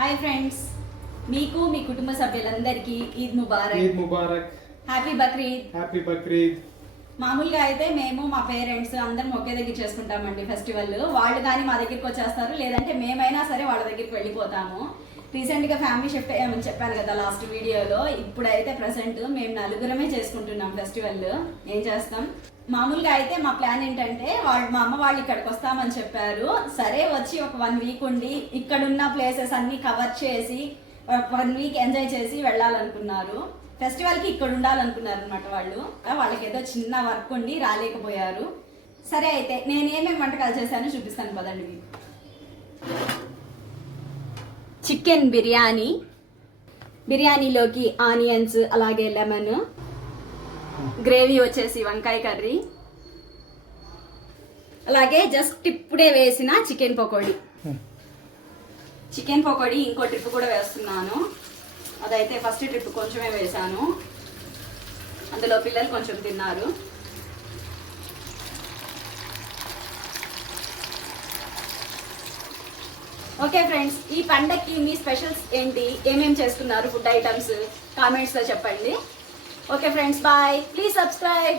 Hi friends, మీకు మీ కుటుంబ సభ్యులందరికీ ఈద్ ముబారక్. ఈద్ ముబారక్. హ్యాపీ బక్రీద్. హ్యాపీ బక్రీద్. మామూలుగా అయితే మేము మా పేరెంట్స్ అందరం ఒకే దగ్గర చేసుకుంటామండి ఫెస్టివల్. వాళ్ళు కానీ మా దగ్గరికి వచ్చేస్తారు, లేదంటే మేమైనా సరే వాళ్ళ దగ్గరికి వెళ్ళిపోతాము. రీసెంట్గా ఫ్యామిలీ షిఫ్ట్ అయ్యామని చెప్పాను కదా లాస్ట్ వీడియోలో. ఇప్పుడైతే ప్రజెంట్ మేము నలుగురమే చేసుకుంటున్నాం ఫెస్టివల్. ఏం చేస్తాం, మామూలుగా అయితే మా ప్లాన్ ఏంటంటే మా అమ్మ వాళ్ళు ఇక్కడికి వస్తామని చెప్పారు. సరే వచ్చి ఒక 1 వీక్ ఉండి ఇక్కడున్న ప్లేసెస్ అన్ని కవర్ చేసి 1 వీక్ ఎంజాయ్ చేసి వెళ్ళాలనుకున్నారు. ఫెస్టివల్కి ఇక్కడ ఉండాలనుకున్నారు అనమాట వాళ్ళు. వాళ్ళకి ఏదో చిన్న వర్క్ ఉండి రాలేకపోయారు. సరే అయితే నేను ఏమేమి వంటకాలు చేశానో చూపిస్తాను పదండి మీకు. చికెన్ బిర్యానీలోకి ఆనియన్స్, అలాగే లెమన్. గ్రేవీ వచ్చేసి వంకాయ కర్రీ, అలాగే జస్ట్ ఇప్పుడే వేసిన చికెన్ పకోడీ. చికెన్ పకోడీ ఇంకో ట్రిప్ కూడా వేస్తున్నాను. అదైతే ఫస్ట్ ట్రిప్ కొంచెమే వేసాను, అందులో పిల్లలు కొంచెం తిన్నారు. ఓకే ఫ్రెండ్స్, ఈ పండక్కి మీ స్పెషల్స్ ఏంటి, ఏమేమి చేసుకున్నారు, ఫుడ్ ఐటమ్స్ కామెంట్స్లో చెప్పండి. Okay friends, bye. Please subscribe.